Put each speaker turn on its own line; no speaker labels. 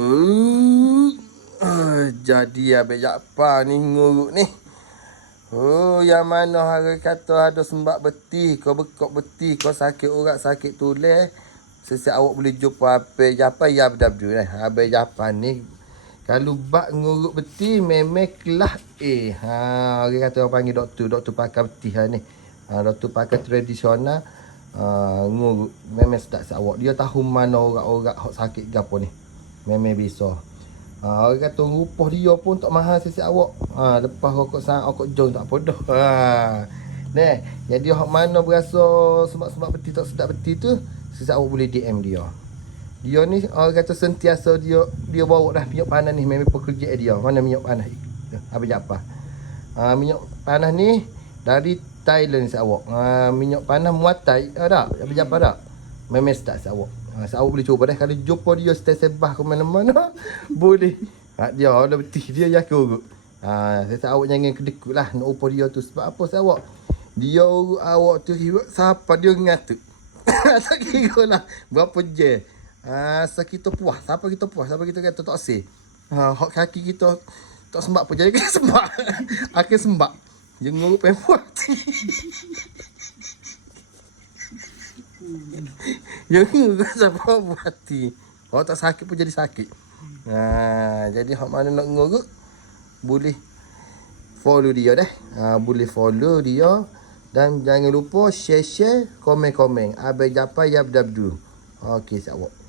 Uh, uh, jadi Abang Jaafar ni nguruk ni. Oh, yang mana hari kata ada sembak beti, kau bekok beti, kau sakit urat, sakit tulang. Sesiap awak boleh jumpa Abang Jaafar, ya abdu eh. Abang Jaafar ni kalau bak nguruk beti memang kelas A. Ha, orang kata orang panggil doktor, doktor pakar beti ha ni. Ha, doktor pakar tradisional ha, nguruk memang sedap awak. Dia tahu mana orang-orang hok sakit gapo ni. Memang bisa. Ha, orang kata rupa dia pun tak mahal sisi awak. Ha, lepas rokok sang rokok jong tak dah. Ha. Nah, jadi hok mana berasa sebab-sebab beti tak sedap beti tu, sisi awak boleh DM dia. Dia ni orang kata sentiasa dia dia bawa dah minyak panas ni memang pekerja dia. Mana minyak panas? Apa apa? Ha, minyak panas ni dari Thailand si awak. Ha, minyak panas muatai ada. Apa apa tak? Memang start si awak. Ha, si awak boleh cuba dah kalau jumpa dia stay sebah ke mana-mana boleh. Ha, dia ada betul dia yakin urut. Ha, saya awak jangan kedekut lah nak upah dia tu sebab apa si awak? Dia urut awak tu siapa dia ngatu. tak kira lah berapa je. Ah, uh, kita puas. Siapa kita puas? Siapa kita kata tak say. Ha, hak kaki kita tak sembak pun jadi kita sembak. Akhir sembak. Nguruk pengen puas. Nguruk siapa buat hati. Kalau tak sakit pun jadi sakit. Ha, jadi hak mana nak nguruk boleh follow dia dah. Ha, boleh follow dia dan jangan lupa share-share, komen-komen. Abai Japa Yabdabdu. Okey, siap.